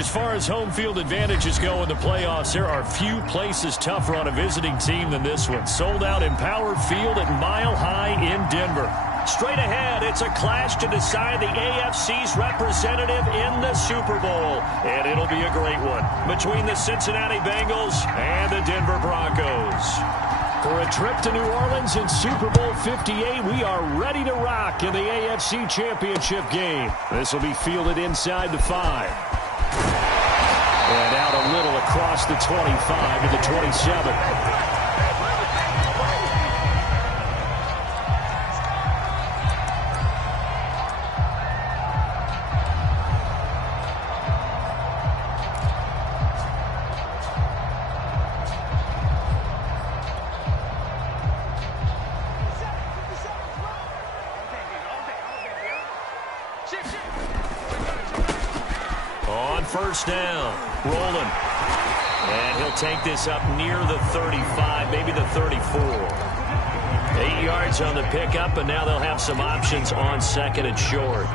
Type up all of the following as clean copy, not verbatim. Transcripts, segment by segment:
As far as home field advantages go in the playoffs, there are few places tougher on a visiting team than this one. Sold out Empower Field at Mile High in Denver. Straight ahead, it's a clash to decide the AFC's representative in the Super Bowl. And it'll be a great one between the Cincinnati Bengals and the Denver Broncos. For a trip to New Orleans in Super Bowl 58, we are ready to rock in the AFC Championship game. This will be fielded inside the 5. And out a little across the 25 to the 27. On first down, rolling. And he'll take this up near the 35, maybe the 34. 8 yards on the pickup, and now they'll have some options on second and short.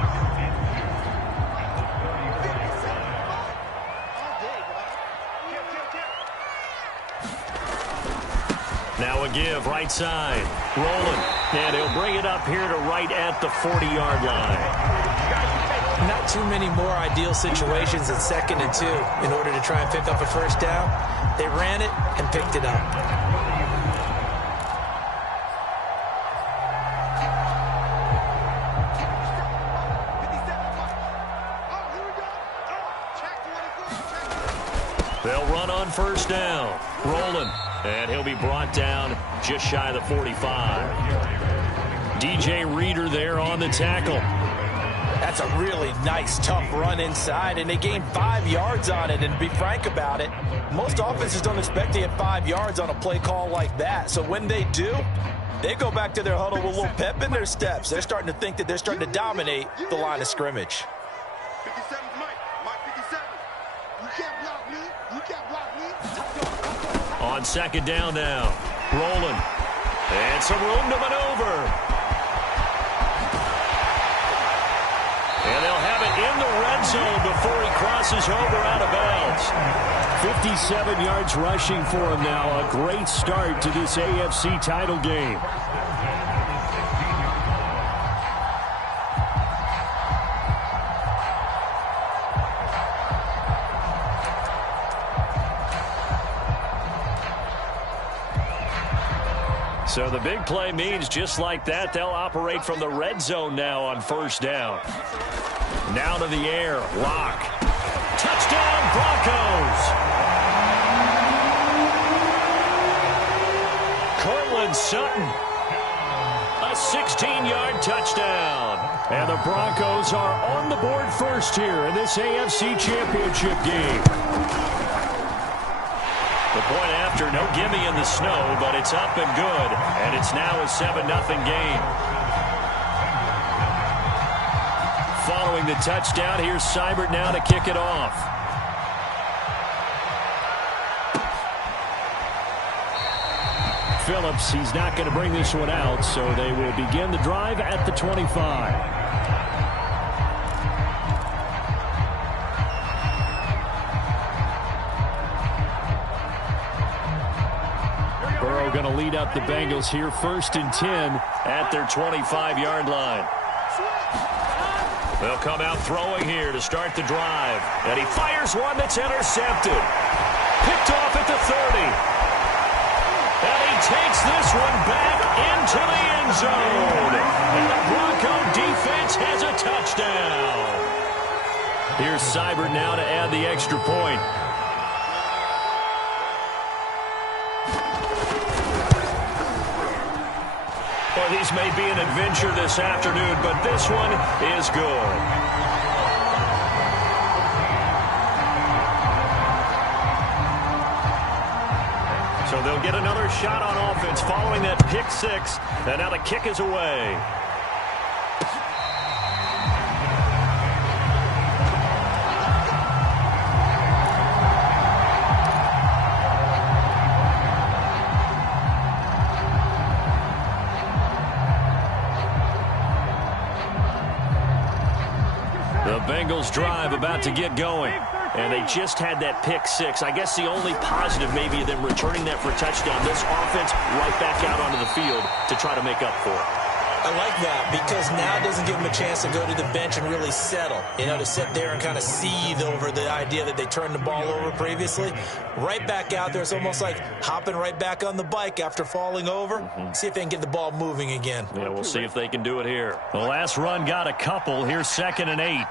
Now a give, right side, rolling. And he'll bring it up here to right at the 40-yard line. Not too many more ideal situations in 2nd and 2 in order to try and pick up a first down. They ran it and picked it up. They'll run on first down, rolling, and he'll be brought down just shy of the 45. DJ Reader there on the tackle. That's a really nice, tough run inside, and they gained 5 yards on it. And to be frank about it, most offenses don't expect to get 5 yards on a play call like that. So when they do, they go back to their huddle with a little pep in their steps. They're starting to think that they're starting to dominate the line of scrimmage. 57's Mike 57. You can't block me. You can't block me. On second down now, rolling. And some room to maneuver. And they'll have it in the red zone before he crosses over out of bounds. 57 yards rushing for him now. A great start to this AFC title game. So the big play means just like that, they'll operate from the red zone now on first down. Now to the air, Lock. Touchdown, Broncos! Cortland Sutton. A 16-yard touchdown. And the Broncos are on the board first here in this AFC Championship game. The point after, no gimme in the snow, but it's up and good. And it's now a 7-0 game. Following the touchdown, here's Seibert now to kick it off. Phillips, he's not going to bring this one out, so they will begin the drive at the 25. Going to lead up the Bengals here, 1st and 10 at their 25-yard line. They'll come out throwing here to start the drive. And he fires one that's intercepted. Picked off at the 30. And he takes this one back into the end zone. And the Bronco defense has a touchdown. Here's Seibert now to add the extra point. Well, these may be an adventure this afternoon, but this one is good. So they'll get another shot on offense following that pick six, and now the kick is away. The Bengals drive about to get going. And they just had that pick six. I guess the only positive maybe of them returning that for a touchdown. This offense right back out onto the field to try to make up for it. I like that because now it doesn't give them a chance to go to the bench and really settle. You know, to sit there and kind of seethe over the idea that they turned the ball over previously. Right back out there. It's almost like hopping right back on the bike after falling over. See if they can get the ball moving again. Yeah, we'll see if they can do it here. The last run got a couple. Here's 2nd and 8.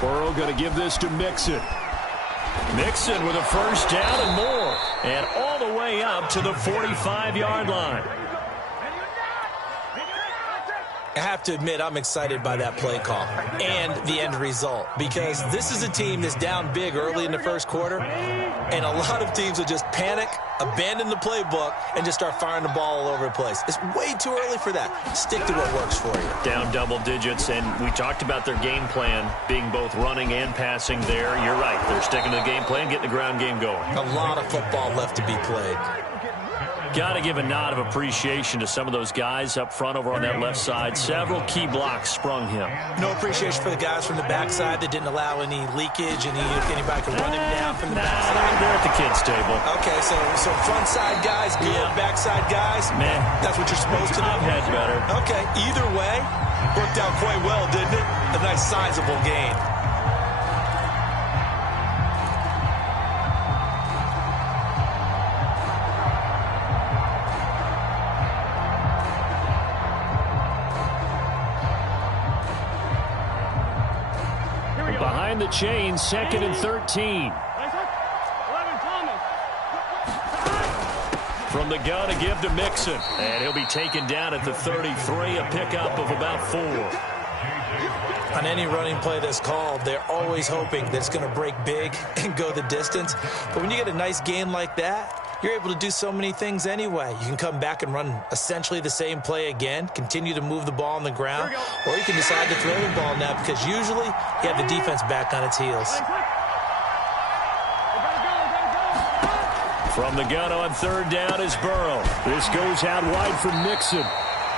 Burrow going to give this to Mixon. Mixon with a first down and more. And all the way up to the 45-yard line. I have to admit, I'm excited by that play call and the end result because this is a team that's down big early in the first quarter, and a lot of teams will just panic, abandon the playbook, and just start firing the ball all over the place. It's way too early for that. Stick to what works for you. Down double digits, and we talked about their game plan being both running and passing there. You're right. They're sticking to the game plan, getting the ground game going. A lot of football left to be played. Got to give a nod of appreciation to some of those guys up front over on that left side. Several key blocks sprung him. No appreciation for the guys from the backside that didn't allow any leakage, and if anybody could run him down from the backside. They're at the kids' table. Okay, so front side guys, good, backside guys, man, that's what you're supposed to do. I've had better. Okay, either way, worked out quite well, didn't it? A nice sizable gain. Behind the chain, 2nd and 13. From the gun to give to Mixon. And he'll be taken down at the 33, a pickup of about 4. On any running play that's called, they're always hoping that it's going to break big and go the distance. But when you get a nice gain like that, you're able to do so many things anyway. You can come back and run essentially the same play again, continue to move the ball on the ground, or you can decide to throw the ball now because usually you have the defense back on its heels. From the gun on 3rd down is Burrow. This goes out wide for Mixon.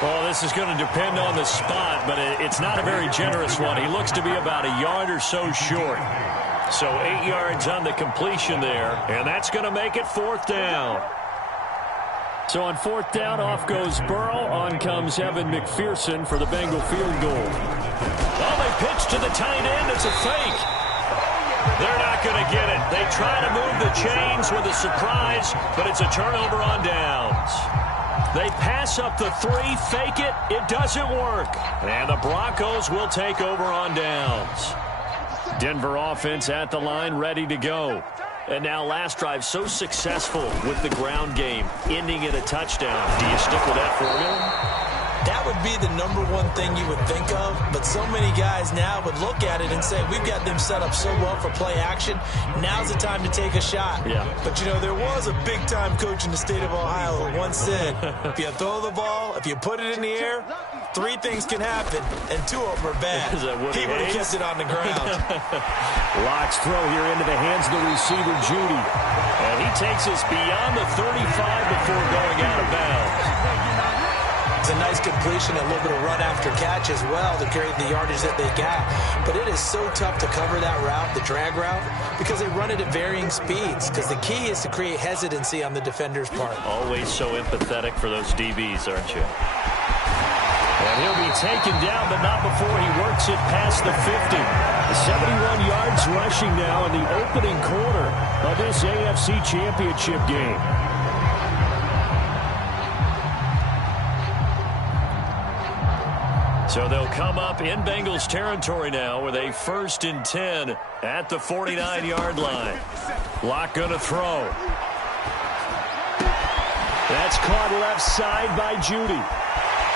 Oh, this is going to depend on the spot, but it's not a very generous one. He looks to be about a yard or so short. So 8 yards on the completion there, and that's going to make it 4th down. So on 4th down, off goes Burrow. On comes Evan McPherson for the Bengal field goal. Oh, they pitch to the tight end. It's a fake. They're not going to get it. They try to move the chains with a surprise, but it's a turnover on downs. They pass up the 3, fake it. It doesn't work. And the Broncos will take over on downs. Denver offense at the line, ready to go. And now last drive so successful with the ground game, ending in a touchdown. Do you stick with that formula? That would be the #1 thing you would think of, but so many guys now would look at it and say, we've got them set up so well for play action. Now's the time to take a shot. Yeah. But, you know, there was a big-time coach in the state of Ohio who once said, if you throw the ball, if you put it in the air, 3 things can happen, and 2 of them are bad. He would have kept it on the ground. Locks throw here into the hands of the receiver, Judy. And he takes us beyond the 35 before going out of bounds. It's a nice completion, a little bit of run after catch as well to carry the yardage that they got. But it is so tough to cover that route, the drag route, because they run it at varying speeds. Because the key is to create hesitancy on the defender's part. Always so empathetic for those DBs, aren't you? And he'll be taken down, but not before he works it past the 50. 71 yards rushing now in the opening quarter of this AFC Championship game. So they'll come up in Bengals territory now with a 1st and 10 at the 49-yard line. Lock going to throw. That's caught left side by Judy.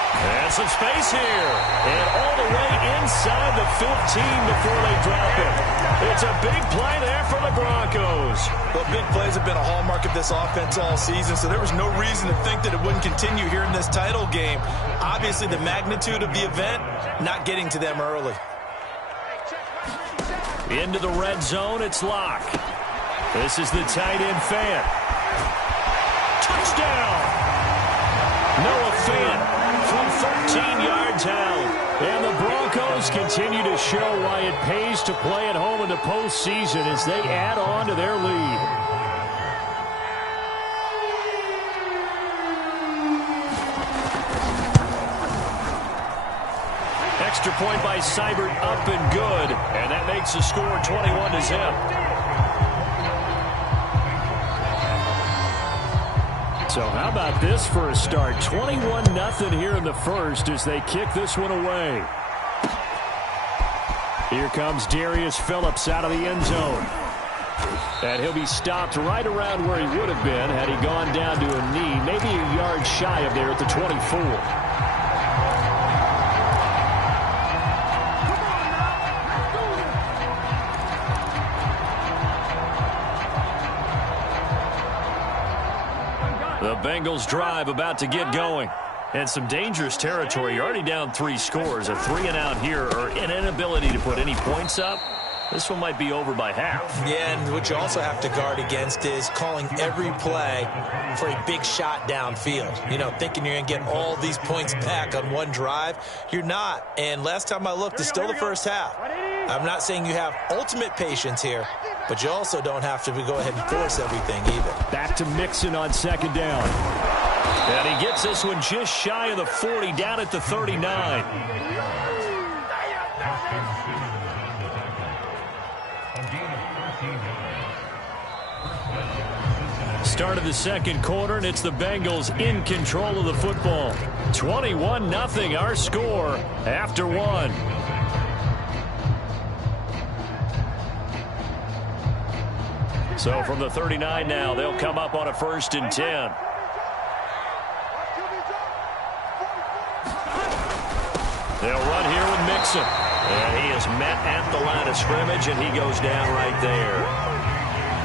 And some space here. And all the way inside the 15 before they drop it. It's a big play there for the Broncos. Well, big plays have been a hallmark of this offense all season, so there was no reason to think that it wouldn't continue here in this title game. Obviously, the magnitude of the event, not getting to them early. Into the red zone, it's Locke. This is the tight end Fant. Touchdown! Noah Fant from 13 yards out. And the Broncos continue to show why it pays to play at home in the postseason as they add on to their lead. Extra point by Seibert, up and good. And that makes the score 21-0. So how about this for a start? 21-0 here in the first as they kick this one away. Here comes Darius Phillips out of the end zone. And he'll be stopped right around where he would have been had he gone down to a knee, maybe a yard shy of there at the 24. The Bengals drive about to get going. And some dangerous territory. You're already down 3 scores. A 3-and-out here or an inability to put any points up. This one might be over by half. Yeah, and what you also have to guard against is calling every play for a big shot downfield. You know, thinking you're going to get all these points back on one drive. You're not. And last time I looked, it's still the first half. I'm not saying you have ultimate patience here, but you also don't have to go ahead and force everything either. Back to Mixon on second down. And he gets this one just shy of the 40, down at the 39. Start of the second quarter, and it's the Bengals in control of the football. 21-0 our score after one. So from the 39 now, they'll come up on a 1st and 10. They'll run here with Mixon. And he is met at the line of scrimmage, and he goes down right there.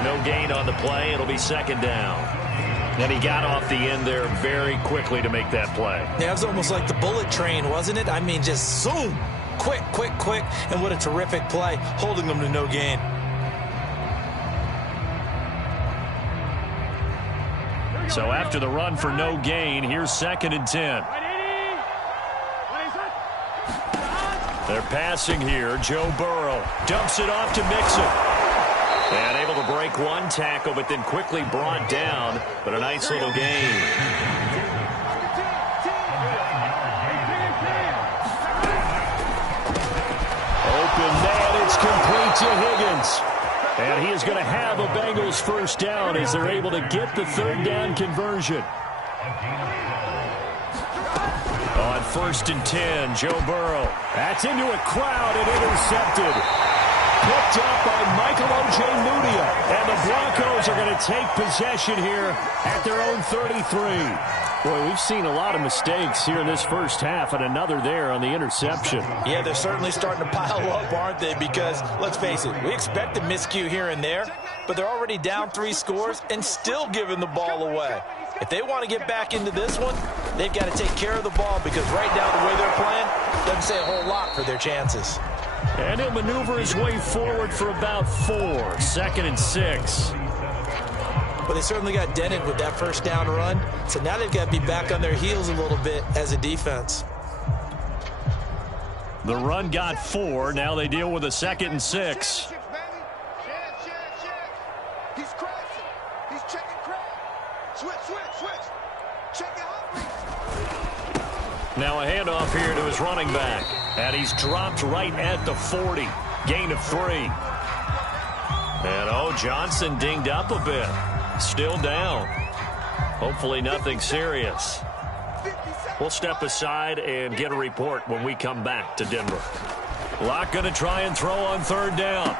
No gain on the play. It'll be 2nd down. And he got off the end there very quickly to make that play. Yeah, it was almost like the bullet train, wasn't it? I mean, just zoom. Quick, quick, quick. And what a terrific play, holding them to no gain. So after the run for no gain, here's 2nd and 10. They're passing here. Joe Burrow dumps it off to Mixon. And able to break one tackle, but then quickly brought down. But a nice little gain. Open man, it's complete to Higgins. And he is going to have a Bengals 1st down as they're able to get the 3rd down conversion. On 1st and 10, Joe Burrow. That's into a crowd and intercepted. Picked up by Michael O.J. Mudia. And the Broncos are going to take possession here at their own 33. Boy, we've seen a lot of mistakes here in this first half, and another there on the interception. Yeah, they're certainly starting to pile up, aren't they? Because, let's face it, we expect a miscue here and there, but they're already down 3 scores and still giving the ball away. If they want to get back into this one, they've got to take care of the ball because right now the way they're playing doesn't say a whole lot for their chances. And he'll maneuver his way forward for about 4. 2nd and 6. But they certainly got dented with that 1st down run. So now they've got to be back on their heels a little bit as a defense. The run got 4. Now they deal with a 2nd and 6. He's crashing. He's checking crash. Switch. Check it out. Now a handoff here to his running back. And he's dropped right at the 40. Gain of 3. And, Johnson dinged up a bit. Still down. Hopefully nothing serious. We'll step aside and get a report when we come back to Denver. Locke going to try and throw on 3rd down.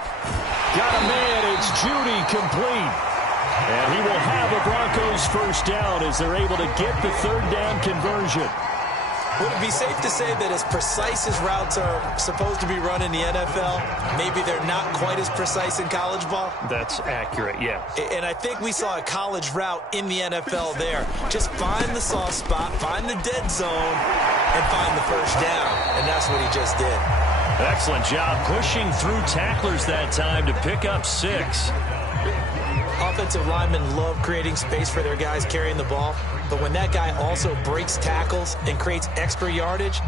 Got a man. It's Judy complete. And he will have a Broncos 1st down as they're able to get the 3rd down conversion. Would it be safe to say that as precise as routes are supposed to be run in the NFL, maybe they're not quite as precise in college ball? That's accurate, yeah. And I think we saw a college route in the NFL there. Just find the soft spot, find the dead zone, and find the 1st down. And that's what he just did. Excellent job pushing through tacklers that time to pick up 6. Offensive linemen love creating space for their guys carrying the ball, but when that guy also breaks tackles and creates extra yardage,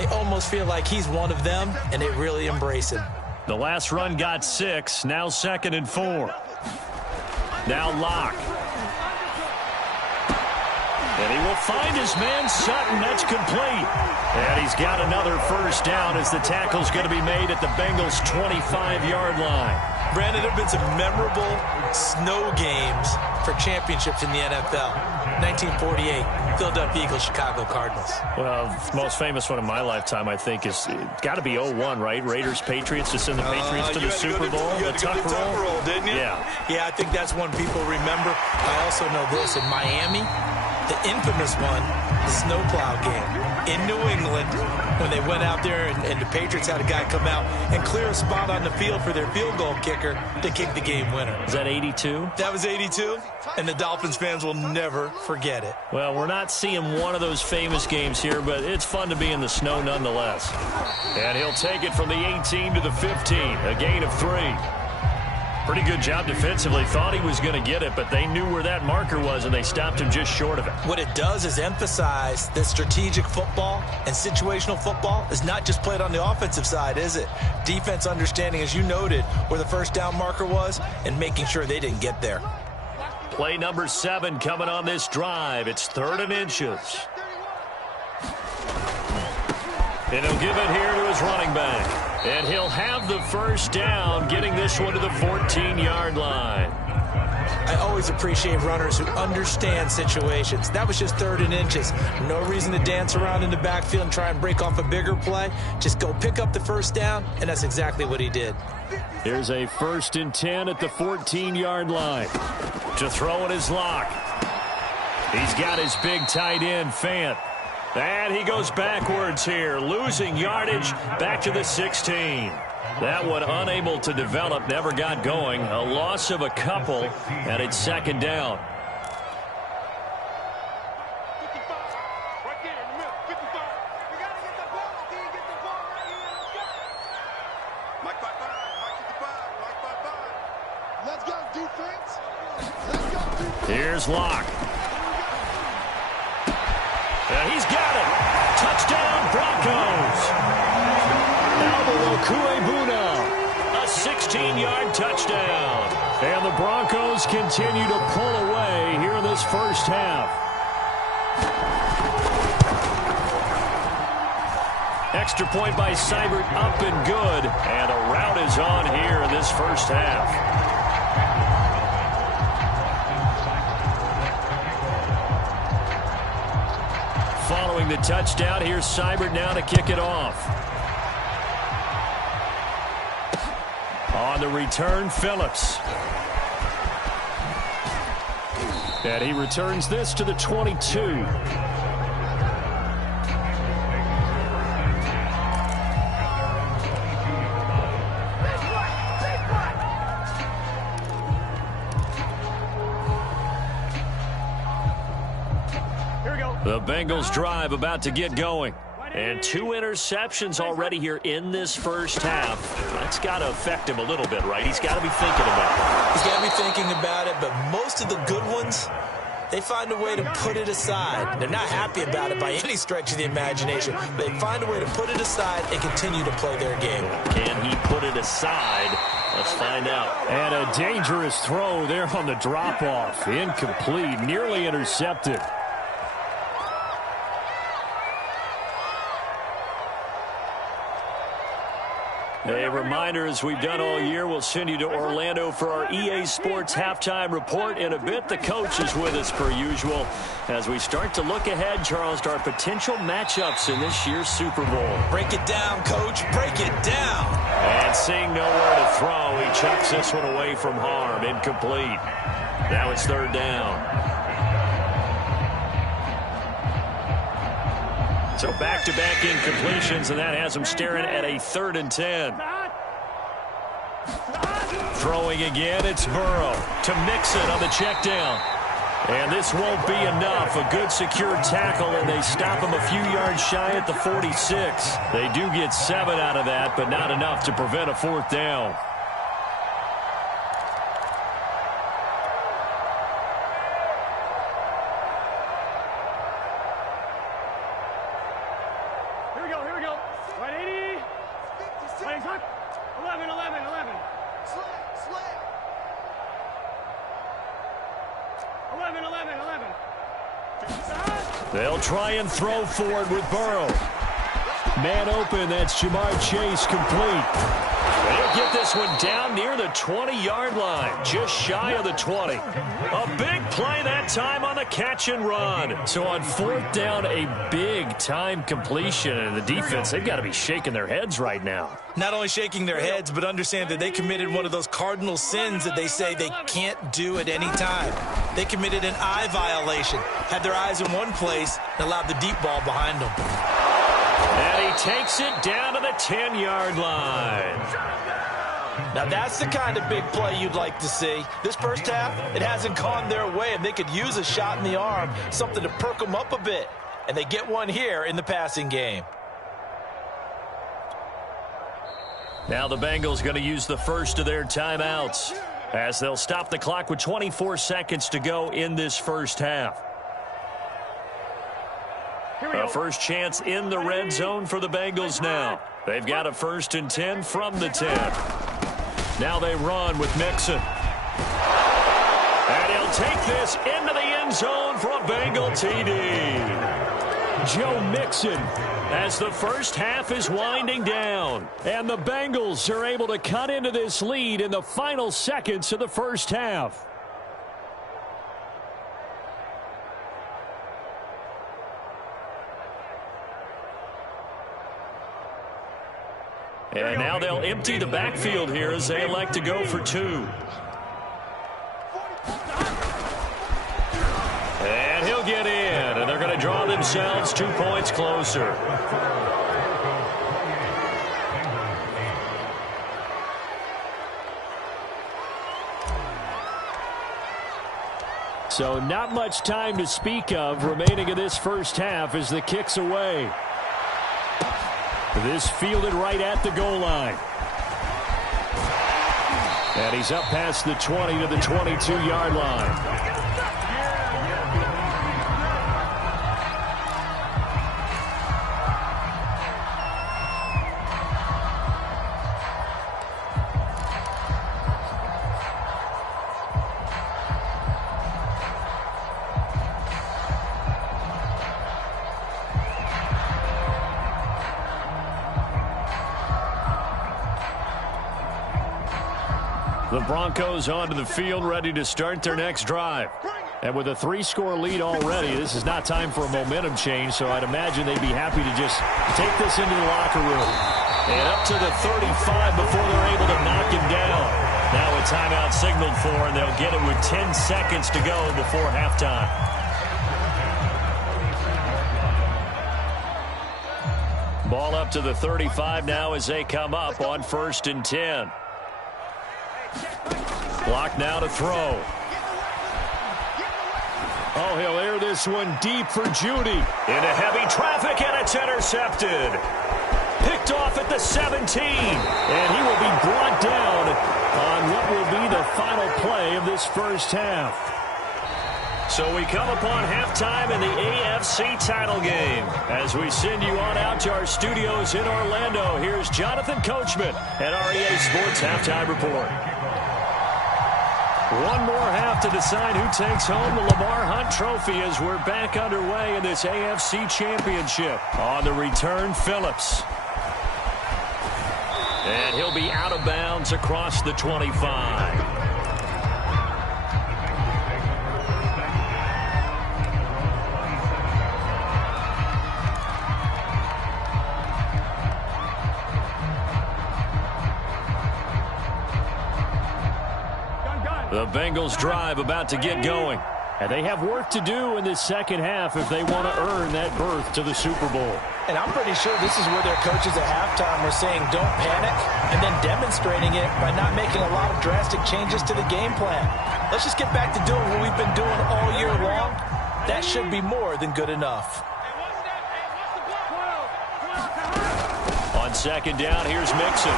They almost feel like he's one of them, and they really embrace him. The last run got 6. Now 2nd and 4. Now Locke. And he will find his man Sutton. That's complete. And he's got another first down as the tackle's going to be made at the Bengals' 25-yard line. Brandon, there have been some memorable snow games for championships in the NFL. 1948, Philadelphia Eagles, Chicago Cardinals. Well, the most famous one in my lifetime, I think, is got to be 01, right? Raiders, Patriots, to send the Patriots to the Super Bowl. You had to go to the tuck roll, didn't you? Yeah, I think that's one people remember. I also know this. In Miami, the infamous one, the snowplow game in New England, when they went out there and the Patriots had a guy come out and clear a spot on the field for their field goal kicker to kick the game winner. Is that 82? That was 82, and the Dolphins fans will never forget it. Well, we're not seeing one of those famous games here, but it's fun to be in the snow nonetheless. And he'll take it from the 18 to the 15, a gain of 3. Pretty good job defensively. Thought he was going to get it, but they knew where that marker was, and they stopped him just short of it. What it does is emphasize that strategic football and situational football is not just played on the offensive side, is it? Defense understanding, as you noted, where the first down marker was and making sure they didn't get there. Play number 7 coming on this drive. It's 3rd and inches. And he'll give it here to his running back. And he'll have the first down, getting this one to the 14-yard line. I always appreciate runners who understand situations. That was just 3rd and inches. No reason to dance around in the backfield and try and break off a bigger play. Just go pick up the first down, and that's exactly what he did. Here's a 1st and 10 at the 14-yard line. To throw it is Locke. He's got his big tight end, Fant. And he goes backwards here, losing yardage back to the 16. That one unable to develop, never got going. A loss of a couple, and it's 2nd down. Here's Locke. And he's got it. Touchdown, Broncos. A 16-yard touchdown. And the Broncos continue to pull away here in this first half. Extra point by Seibert, up and good. And a rout is on here in this first half. Following the touchdown, here's Seibert now to kick it off. On the return, Phillips. And he returns this to the 22. The Bengals drive about to get going. And 2 interceptions already here in this first half. That's got to affect him a little bit, right? He's got to be thinking about it. He's got to be thinking about it, but most of the good ones, they find a way to put it aside. They're not happy about it by any stretch of the imagination. They find a way to put it aside and continue to play their game. Can he put it aside? Let's find out. And a dangerous throw there on the drop-off. Incomplete, nearly intercepted. A reminder, as we've done all year, we'll send you to Orlando for our EA Sports Halftime Report. In a bit, the coach is with us per usual as we start to look ahead, Charles, to our potential matchups in this year's Super Bowl. Break it down, Coach. Break it down. And seeing nowhere to throw, he chucks this one away from harm. Incomplete. Now it's 3rd down. So back-to-back incompletions, and that has him staring at a 3rd and 10. Throwing again, it's Burrow to Mixon on the check down. And this won't be enough. A good secure tackle, and they stop him a few yards shy at the 46. They do get 7 out of that, but not enough to prevent a 4th down. Here we go. They'll try and throw for it with Burrow. Man open, that's Jamar Chase complete. They'll get this one down near the 20-yard line, just shy of the 20. A big play that time on the catch and run. So on fourth down, a big-time completion. And the defense, they've got to be shaking their heads right now. Not only shaking their heads, but understand that they committed one of those cardinal sins that they say they can't do at any time. They committed an eye violation, had their eyes in one place, and allowed the deep ball behind them. And he takes it down to the 10-yard line. Now that's the kind of big play you'd like to see. This first half, it hasn't gone their way, and they could use a shot in the arm, something to perk them up a bit. And they get one here in the passing game. Now the Bengals going to use the first of their timeouts as they'll stop the clock with 24 seconds to go in this first half. A first chance in the red zone for the Bengals now. They've got a 1st and 10 from the 10. Now they run with Mixon. And he'll take this into the end zone for a Bengal TD. Joe Mixon as the first half is winding down. And the Bengals are able to cut into this lead in the final seconds of the first half. And now they'll empty the backfield here as they elect to go for 2. And he'll get in, and they're going to draw themselves 2 points closer. So not much time to speak of remaining in this first half as the kick's away. This fielded right at the goal line. And he's up past the 20 to the 22-yard line. The Broncos onto the field, ready to start their next drive. And with a 3-score lead already, this is not time for a momentum change, so I'd imagine they'd be happy to just take this into the locker room. And up to the 35 before they're able to knock him down. Now a timeout signaled for, and they'll get it with 10 seconds to go before halftime. Ball up to the 35 now as they come up on 1st and 10. Block now to throw. Oh, he'll air this one deep for Judy. Into heavy traffic, and it's intercepted. Picked off at the 17. And he will be brought down on what will be the final play of this first half. So we come upon halftime in the AFC title game. As we send you on out to our studios in Orlando, here's Jonathan Coachman at REA Sports Halftime Report. One more half to decide who takes home the Lamar Hunt Trophy as we're back underway in this AFC Championship. On the return, Phillips. And he'll be out of bounds across the 25. The Bengals drive about to get going. And they have work to do in this second half if they want to earn that berth to the Super Bowl. And I'm pretty sure this is where their coaches at halftime were saying don't panic, and then demonstrating it by not making a lot of drastic changes to the game plan. Let's just get back to doing what we've been doing all year long. That should be more than good enough. On second down, here's Mixon.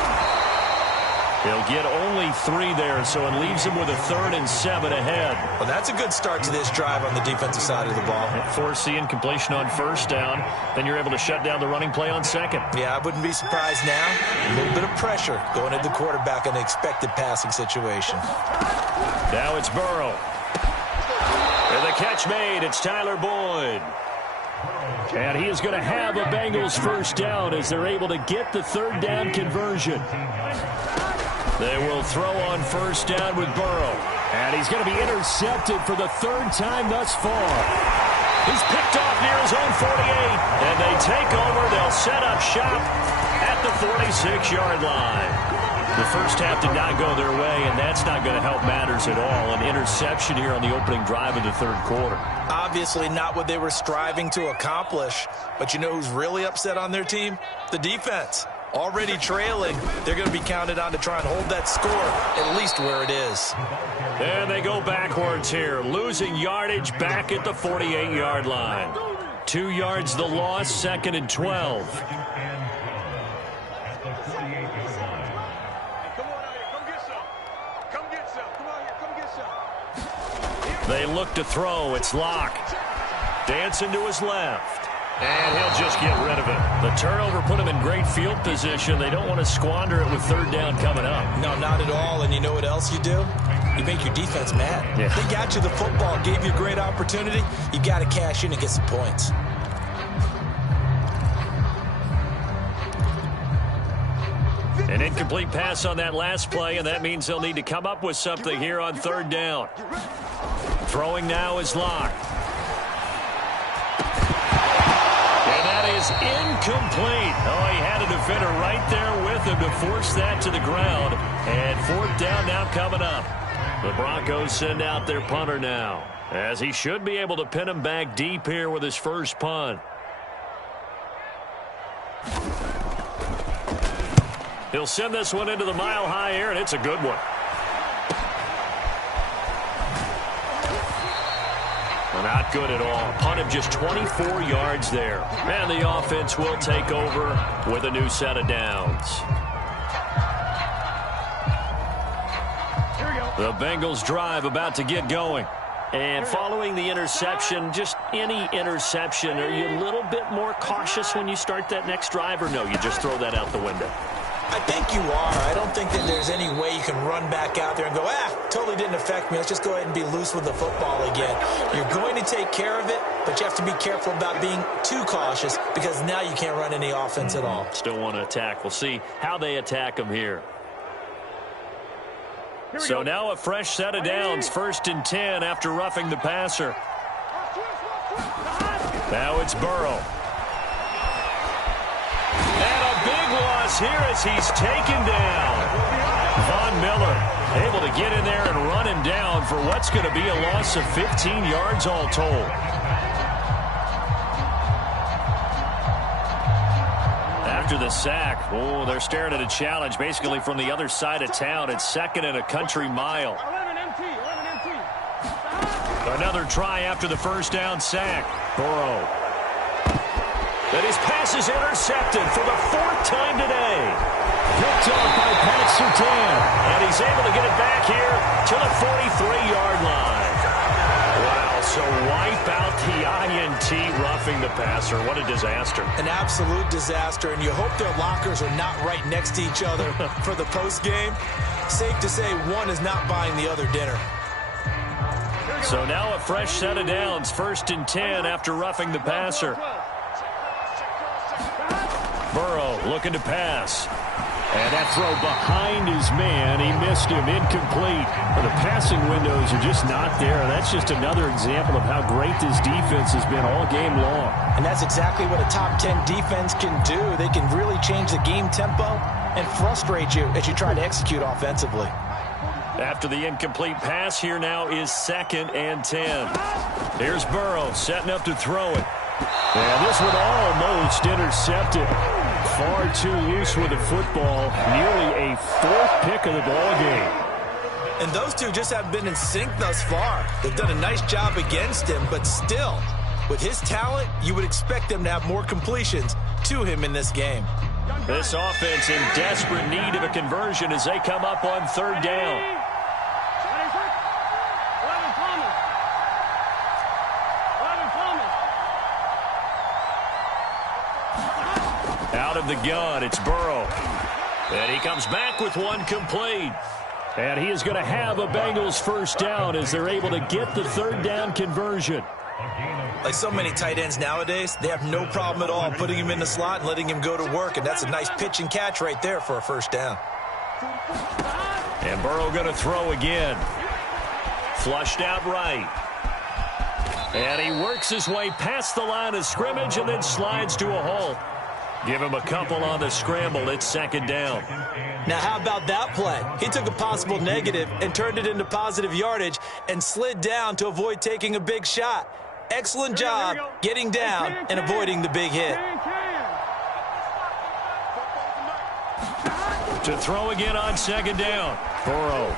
He'll get only 3 there, so it leaves him with a 3rd and 7 ahead. Well, that's a good start to this drive on the defensive side of the ball. Force the incompletion on 1st down. Then you're able to shut down the running play on 2nd. Yeah, I wouldn't be surprised now. A little bit of pressure going at the quarterback in an expected passing situation. Now it's Burrow. And the catch made. It's Tyler Boyd. And he is going to have a Bengals 1st down as they're able to get the 3rd down conversion. They will throw on 1st down with Burrow. And he's going to be intercepted for the 3rd time thus far. He's picked off near his own 48. And they take over. They'll set up shop at the 46-yard line. The first half did not go their way, and that's not going to help matters at all. An interception here on the opening drive of the 3rd quarter. Obviously not what they were striving to accomplish. But you know who's really upset on their team? The defense. Already trailing. They're going to be counted on to try and hold that score at least where it is. And they go backwards here, losing yardage back at the 48-yard line. 2 yards the loss, 2nd and 12. They look to throw. It's Locke. Dancing to his left. And he'll just get rid of it. The turnover put him in great field position. They don't want to squander it with 3rd down coming up. No, not at all. And you know what else you do? You make your defense mad. Yeah. They got you the football, gave you a great opportunity. You got to cash in and get some points. An incomplete pass on that last play, and that means they'll need to come up with something here on 3rd down. Throwing now is Locke. And that is incomplete. Oh, he had a defender right there with him to force that to the ground. And 4th down now coming up. The Broncos send out their punter now, as he should be able to pin him back deep here with his first punt. He'll send this one into the mile-high air, and it's a good one. Not good at all. Punt of just 24 yards there. And the offense will take over with a new set of downs. The Bengals drive about to get going. And following the interception, just any interception, are you a little bit more cautious when you start that next drive, or no, you just throw that out the window? I think you are. I don't think that there's any way you can run back out there and go, totally didn't affect me. Let's just go ahead and be loose with the football again. You're going to take care of it, but you have to be careful about being too cautious because now you can't run any offense at all. Still want to attack. We'll see how they attack them here. So now a fresh set of downs, 1st and 10 after roughing the passer. Now it's Burrow. And a big loss here as he's taken down. Von Miller able to get in there and run him down for what's going to be a loss of 15 yards all told. After the sack, they're staring at a challenge basically from the other side of town. It's 2nd and a country mile. Another try after the 1st down sack. Burrow. And his pass is intercepted for the 4th time today. Picked off by Pat Surtain. And he's able to get it back here to the 43-yard line. Wow, so wipe out the INT roughing the passer. What a disaster. An absolute disaster, and you hope their lockers are not right next to each other for the postgame. Safe to say one is not buying the other dinner. So now a fresh set of downs, 1st and 10 after roughing the passer. Burrow looking to pass. And that throw behind his man. He missed him. Incomplete. Well, the passing windows are just not there. That's just another example of how great this defense has been all game long. And that's exactly what a top 10 defense can do. They can really change the game tempo and frustrate you as you try to execute offensively. After the incomplete pass, here now is 2nd and 10. Here's Burrow setting up to throw it. And this one almost intercepted. Far too loose with the football. Nearly a 4th pick of the ball game. And those two just haven't been in sync thus far. They've done a nice job against him, but still, with his talent, you would expect them to have more completions to him in this game. This offense in desperate need of a conversion as they come up on third down. Out of the gun, it's Burrow. And he comes back with one complete. And he is going to have a Bengals first down as they're able to get the third down conversion. Like so many tight ends nowadays, they have no problem at all putting him in the slot and letting him go to work. And that's a nice pitch and catch right there for a first down. And Burrow going to throw again. Flushed out right. And he works his way past the line of scrimmage and then slides to a halt. Give him a couple on the scramble. It's second down. Now, how about that play? He took a possible negative and turned it into positive yardage and slid down to avoid taking a big shot. Excellent job getting down and avoiding the big hit. To throw again on second down. Burrow.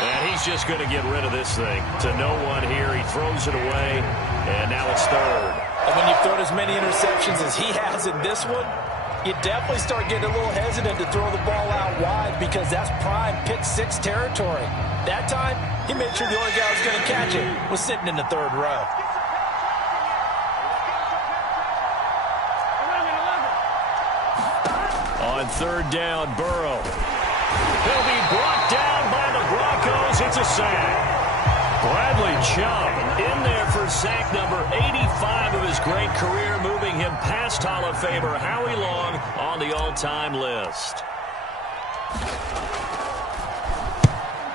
And he's just going to get rid of this thing. To no one here. He throws it away. And now it's third. And when you've thrown as many interceptions as he has in this one, you definitely start getting a little hesitant to throw the ball out wide because that's prime pick six territory. That time, he made sure the only guy who was going to catch it was sitting in the third row. On third down, Burrow. He'll be brought down by the Broncos. It's a sack. Bradley Chubb in there for sack number 85 of his great career, moving him past Hall of Famer Howie Long on the all-time list.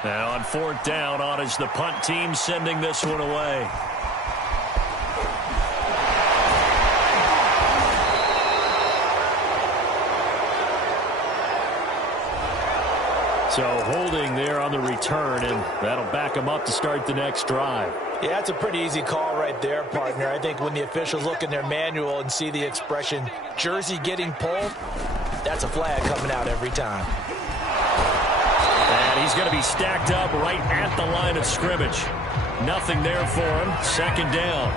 Now on fourth down, on is the punt team sending this one away. So holding there on the return, and that'll back them up to start the next drive. Yeah, that's a pretty easy call right there, partner. I think when the officials look in their manual and see the expression jersey getting pulled, that's a flag coming out every time. And he's going to be stacked up right at the line of scrimmage. Nothing there for him. Second down.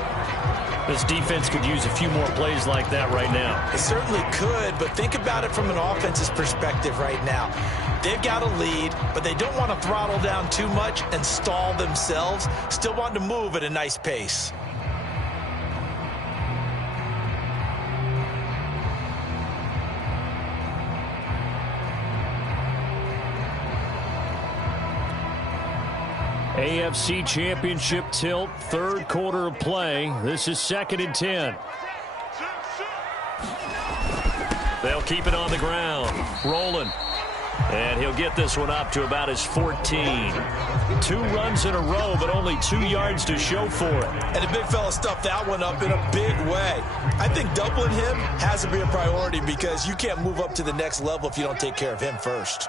This defense could use a few more plays like that right now. It certainly could, but think about it from an offense's perspective right now. They've got a lead, but they don't want to throttle down too much and stall themselves. Still want to move at a nice pace. AFC Championship tilt, third quarter of play. This is 2nd and 10. They'll keep it on the ground. Rolling. And he'll get this one up to about his 14. 2 runs in a row, but only 2 yards to show for it. And the big fella stuffed that one up in a big way. I think doubling him has to be a priority because you can't move up to the next level if you don't take care of him first.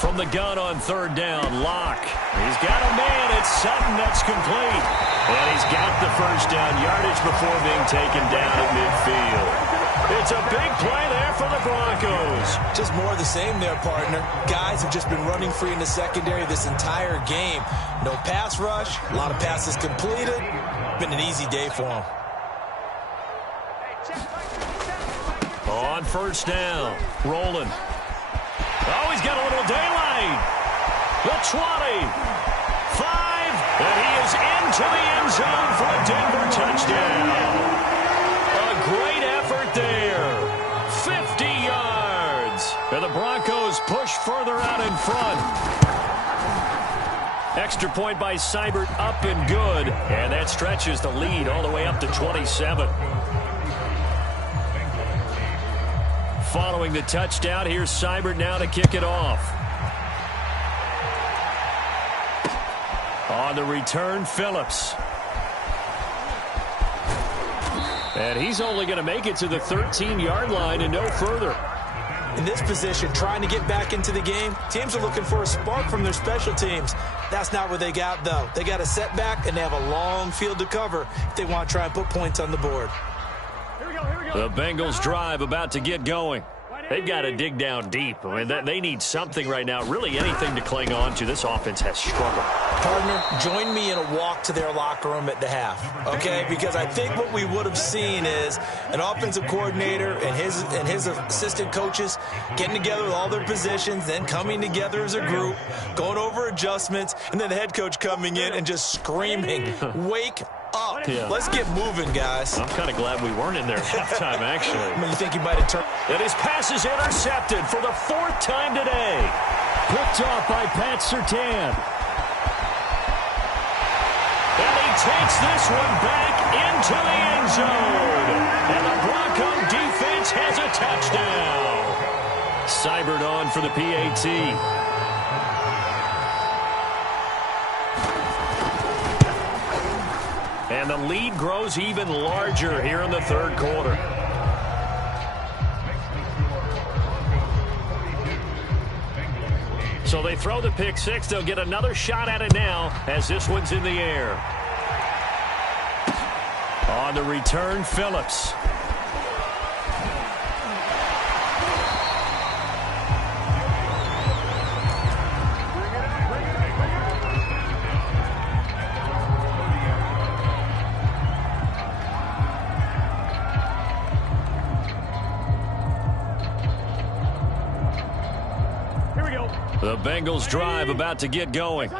From the gun on third down, Locke. He's got a man. It's Sutton that's complete. And he's got the first down yardage before being taken down at midfield. It's a big play there for the Broncos. Just more of the same there, partner. Guys have just been running free in the secondary this entire game. No pass rush, a lot of passes completed. Been an easy day for them. On first down, rolling. Oh, he's got a little daylight. The 20, 5, and he is into the end zone for a Denver touchdown. A great effort there. 50 yards. And the Broncos push further out in front. Extra point by Seibert up and good. And that stretches the lead all the way up to 27. Following the touchdown, here's Seibert now to kick it off. On the return, Phillips. And he's only going to make it to the 13-yard line and no further. In this position, trying to get back into the game, teams are looking for a spark from their special teams. That's not what they got, though. They got a setback, and they have a long field to cover if they want to try and put points on the board. The Bengals drive about to get going. They've got to dig down deep. I mean, they need something right now, really anything to cling on to. This offense has struggled. Partner, join me in a walk to their locker room at the half, okay? Because I think what we would have seen is an offensive coordinator and his assistant coaches getting together with all their positions, then coming together as a group, going over adjustments, and then the head coach coming in and just screaming, wake up. Yeah. Let's get moving, guys. I'm kind of glad we weren't in there at halftime, actually. I mean, you think he might have turned. And his pass is intercepted for the 4th time today. Picked off by Pat Surtain. And he takes this one back into the end zone. And the Bronco defense has a touchdown. Cybert on for the PAT. And the lead grows even larger here in the 3rd quarter. So they throw the pick 6. They'll get another shot at it now as this one's in the air. On the return, Phillips. The Bengals drive about to get going.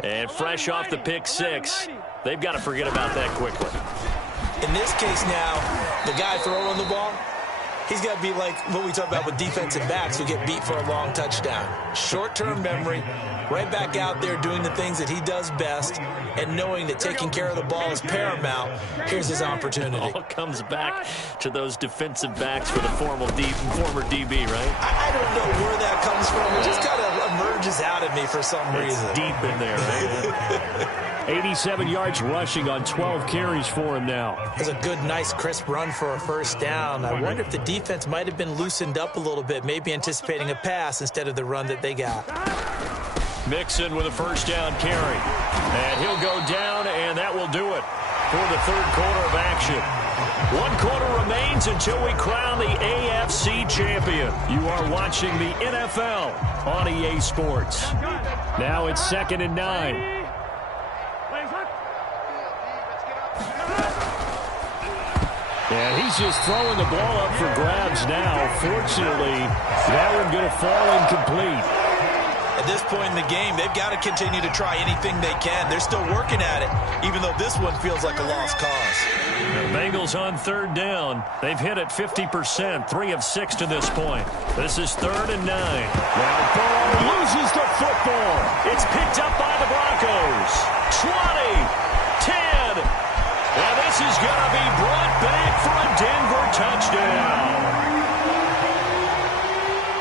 And fresh off the pick 6, they've got to forget about that quickly. In this case now, the guy throwing the ball, he's got to be like what we talk about with defensive backs who get beat for a long touchdown. Short-term memory, right back out there doing the things that he does best, and knowing that taking care of the ball is paramount. Here's his opportunity. All comes back to those defensive backs for the former DB, right? I don't know where that comes from. It just kind of emerges out of me for some reason. It's deep in there, right? 87 yards rushing on 12 carries for him now. It's a good, nice, crisp run for a 1st down. I wonder if the defense might have been loosened up a little bit, maybe anticipating a pass instead of the run that they got. Mixon with a 1st down carry. And he'll go down, and that will do it for the 3rd quarter of action. 1 quarter remains until we crown the AFC champion. You are watching the NFL on EA Sports. Now it's 2nd and 9. And he's just throwing the ball up for grabs now. Fortunately, that one going to fall incomplete. At this point in the game, they've got to continue to try anything they can. They're still working at it, even though this one feels like a lost cause. The Bengals on 3rd down. They've hit it 50%, 3 of 6 to this point. This is 3rd and 9. Now Burrow loses the football. It's picked up by the Broncos. 20, 10. And this is going to be brought back for a Denver touchdown.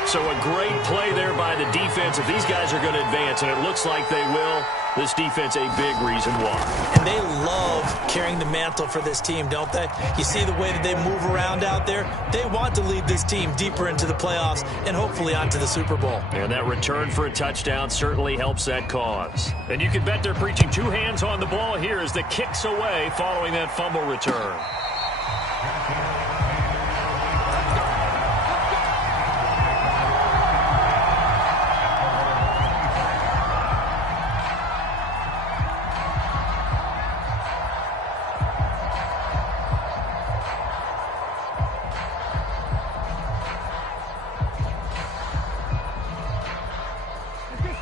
So a great play there by the defense. If these guys are going to advance, and it looks like they will, this defense a big reason why. And they love carrying the mantle for this team, don't they? You see the way that they move around out there? They want to lead this team deeper into the playoffs and hopefully onto the Super Bowl. And that return for a touchdown certainly helps that cause. And you can bet they're preaching 2 hands on the ball here as the kick's away following that fumble return.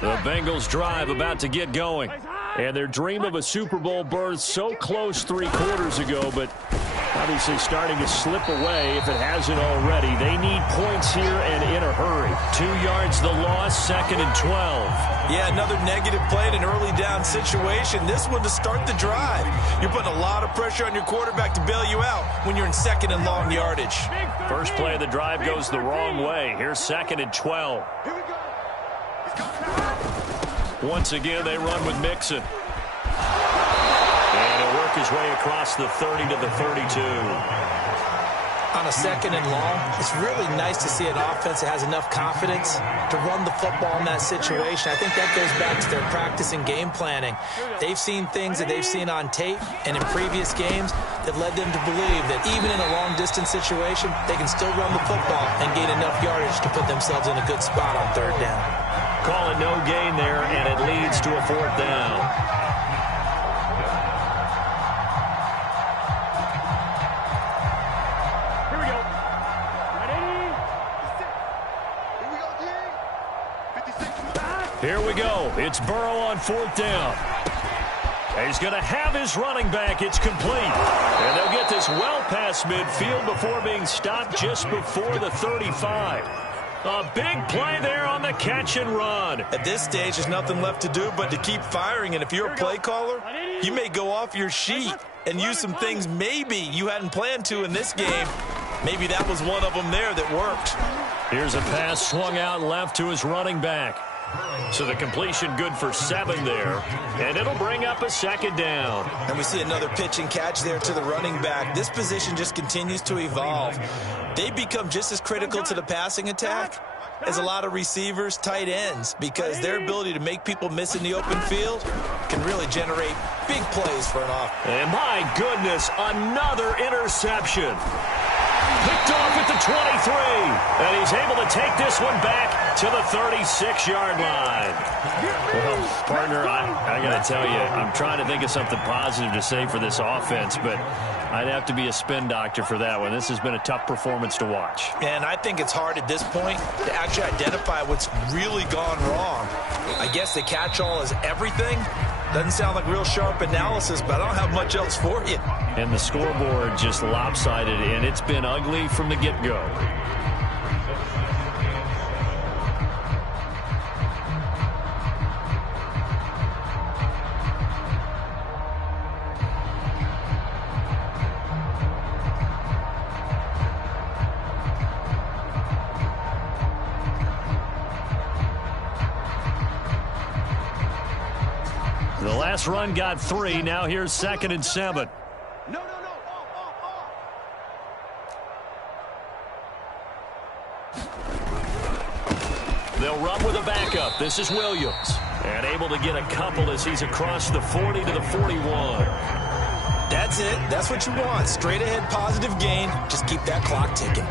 The Bengals drive about to get going. And their dream of a Super Bowl berth so close 3 quarters ago, but obviously starting to slip away if it hasn't already. They need points here and in a hurry. 2 yards the loss, 2nd and 12. Yeah, another negative play in an early down situation. This one to start the drive. You're putting a lot of pressure on your quarterback to bail you out when you're in 2nd and long yardage. First play of the drive goes the wrong way. Here's 2nd and 12. Once again, they run with Mixon. And he'll work his way across the 30 to the 32. On a 2nd and long, it's really nice to see an offense that has enough confidence to run the football in that situation. I think that goes back to their practice and game planning. They've seen things that they've seen on tape and in previous games that led them to believe that even in a long-distance situation, they can still run the football and gain enough yardage to put themselves in a good spot on 3rd down. Call it no gain there, and it leads to a 4th down. Here we go. It's Burrow on 4th down. He's going to have his running back. It's complete. And they'll get this well past midfield before being stopped just before the 35. A big play there on the catch and run. At this stage, there's nothing left to do but to keep firing. And if you're a play caller, you may go off your sheet and use some things maybe you hadn't planned to in this game. Maybe that was one of them there that worked. Here's a pass swung out left to his running back. So the completion good for 7 there. And it'll bring up a 2nd down. And we see another pitch and catch there to the running back. This position just continues to evolve. They become just as critical to the passing attack as a lot of receivers, tight ends, because their ability to make people miss in the open field can really generate big plays for an offense. And my goodness, another interception. Picked off at the 23, and he's able to take this one back to the 36-yard line. Well, partner, I got to tell you, I'm trying to think of something positive to say for this offense, but I'd have to be a spin doctor for that one. This has been a tough performance to watch. And I think it's hard at this point to actually identify what's really gone wrong. I guess the catch-all is everything. Doesn't sound like real sharp analysis, but I don't have much else for you. And the scoreboard just lopsided, and it's been ugly from the get-go. The last run got 3. Now here's 2nd and 7. No. They'll run with a backup. This is Williams. And able to get a couple as he's across the 40 to the 41. That's it. That's what you want. Straight ahead positive gain. Just keep that clock ticking.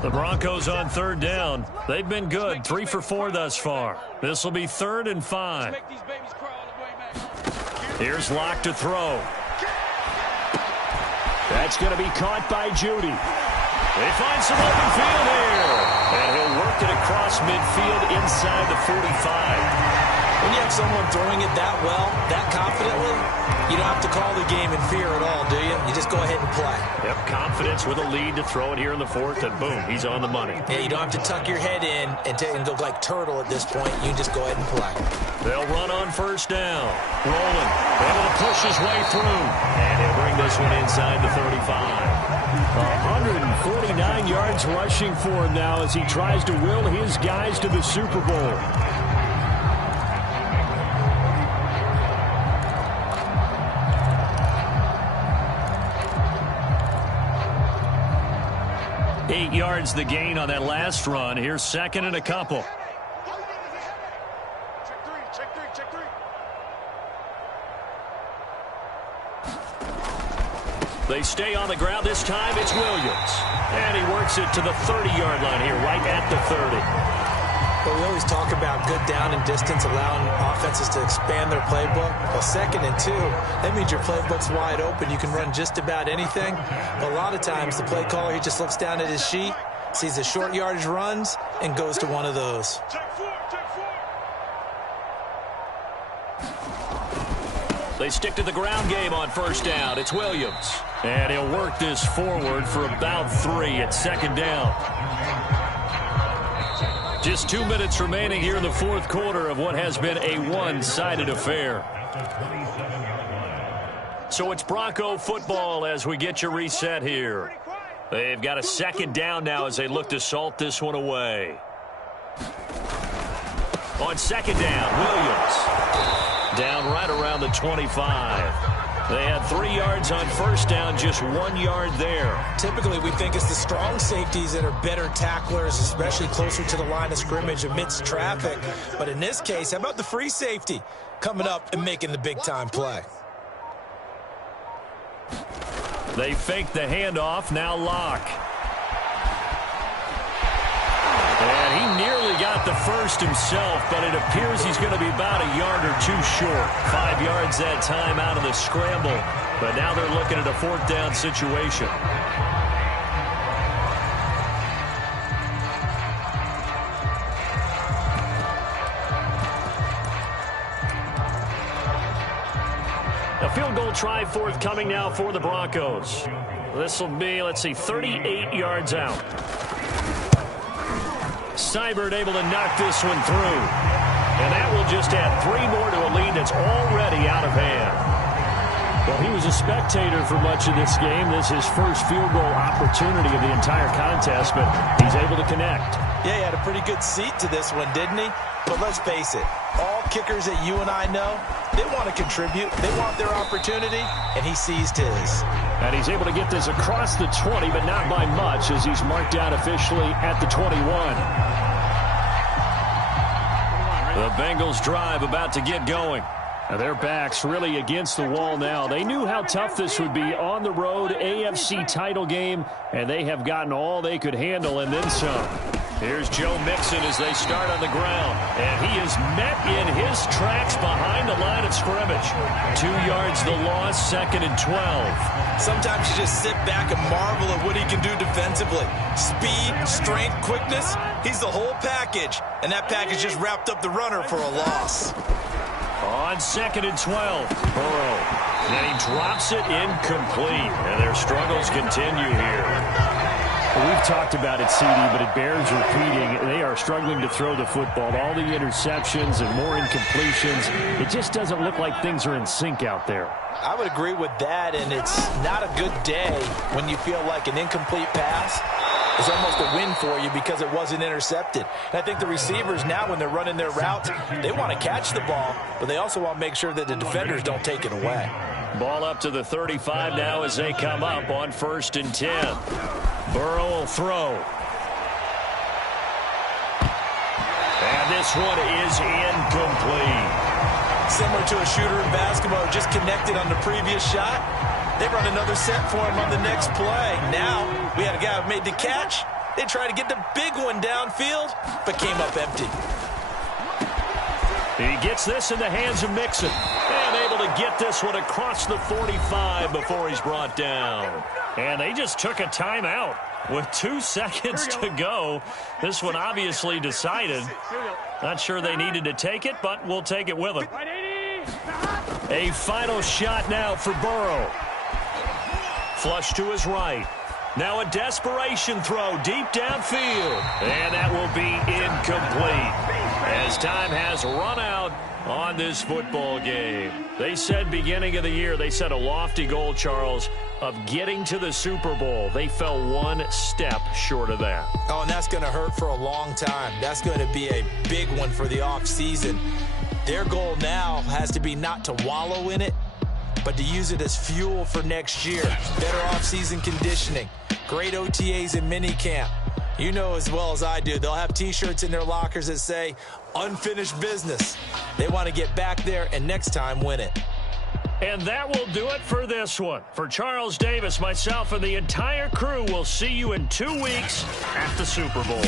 The Broncos on 3rd down. They've been good. 3 for 4 thus far. This will be 3rd and 5. Here's Locke to throw. That's going to be caught by Judy. They find some open field here. And he'll work it across midfield inside the 45. When you have someone throwing it that well, that confidently, you don't have to call the game in fear at all, do you? You just go ahead and play. Yep, confidence with a lead to throw it here in the 4th, and boom, he's on the money. Yeah, you don't have to tuck your head in and go like turtle at this point. You can just go ahead and play. They'll run on 1st down. Rolling, able to push his way through. And he'll bring this one inside the 35. 149 yards rushing for him now as he tries to will his guys to the Super Bowl. Eight yards the gain on that last run. Here's 2nd and a couple. Check three. They stay on the ground. This time it's Williams. And he works it to the 30-yard line here, right at the 30. But we always talk about good down and distance, allowing offenses to expand their playbook. Well, 2nd and 2, that means your playbook's wide open. You can run just about anything. But a lot of times, the play caller, he just looks down at his sheet, sees the short yardage runs, and goes to one of those. They stick to the ground game on 1st down. It's Williams. And he'll work this forward for about 3 at 2nd down. Just 2 minutes remaining here in the 4th quarter of what has been a one-sided affair. So it's Bronco football as we get you reset here. They've got a second down now as they look to salt this one away. On second down, Williams. Down right around the 25. They had 3 yards on first down, just 1 yard there. Typically, we think it's the strong safeties that are better tacklers, especially closer to the line of scrimmage amidst traffic. But in this case, how about the free safety coming up and making the big-time play? They fake the handoff, now Locke. And he nearly got the first himself, but it appears he's going to be about a yard or 2 short. 5 yards that time out of the scramble, but now they're looking at a 4th down situation. A field goal try forthcoming now for the Broncos. This will be, let's see, 38 yards out. Seibert able to knock this one through. And that will just add 3 more to a lead that's already out of hand. Well, he was a spectator for much of this game. This is his first field goal opportunity of the entire contest, but he's able to connect. Yeah, he had a pretty good seat to this one, didn't he? But let's face it, all kickers that you and I know, they want to contribute. They want their opportunity, and he seized his. And he's able to get this across the 20, but not by much, as he's marked down officially at the 21. The Bengals drive about to get going. Now their backs really against the wall now. They knew how tough this would be on the road, AFC title game, and they have gotten all they could handle and then some. Here's Joe Mixon as they start on the ground, and he is met in his tracks behind the line of scrimmage. 2 yards the loss, 2nd and 12. Sometimes you just sit back and marvel at what he can do defensively. Speed, strength, quickness, he's the whole package, and that package just wrapped up the runner for a loss. On 2nd and 12, Burrow. And he drops it incomplete, and their struggles continue here. We've talked about it, CD, but it bears repeating. They are struggling to throw the football. All the interceptions and more incompletions. It just doesn't look like things are in sync out there. I would agree with that, and it's not a good day when you feel like an incomplete pass is almost a win for you because it wasn't intercepted. And I think the receivers now, when they're running their routes, they want to catch the ball, but they also want to make sure that the defenders don't take it away. Ball up to the 35 now as they come up on 1st and 10. Burrow will throw. And this one is incomplete. Similar to a shooter in basketball who just connected on the previous shot. They run another set for him on the next play. Now, we had a guy who made the catch. They tried to get the big one downfield, but came up empty. He gets this in the hands of Mixon. And able to get this one across the 45 before he's brought down. And they just took a timeout with 2 seconds to go. This one obviously decided. Not sure they needed to take it, but we'll take it with them. A final shot now for Burrow. Flush to his right. Now a desperation throw deep downfield. And that will be incomplete as time has run out on this football game. They said beginning of the year, they set a lofty goal, Charles, of getting to the Super Bowl. They fell 1 step short of that. Oh, and that's going to hurt for a long time. That's going to be a big one for the offseason. Their goal now has to be not to wallow in it, but to use it as fuel for next year. Better offseason conditioning, great OTAs and minicamp. You know as well as I do, they'll have T-shirts in their lockers that say, unfinished business. They want to get back there and next time win it. And that will do it for this one. For Charles Davis, myself, and the entire crew, we'll see you in 2 weeks at the Super Bowl.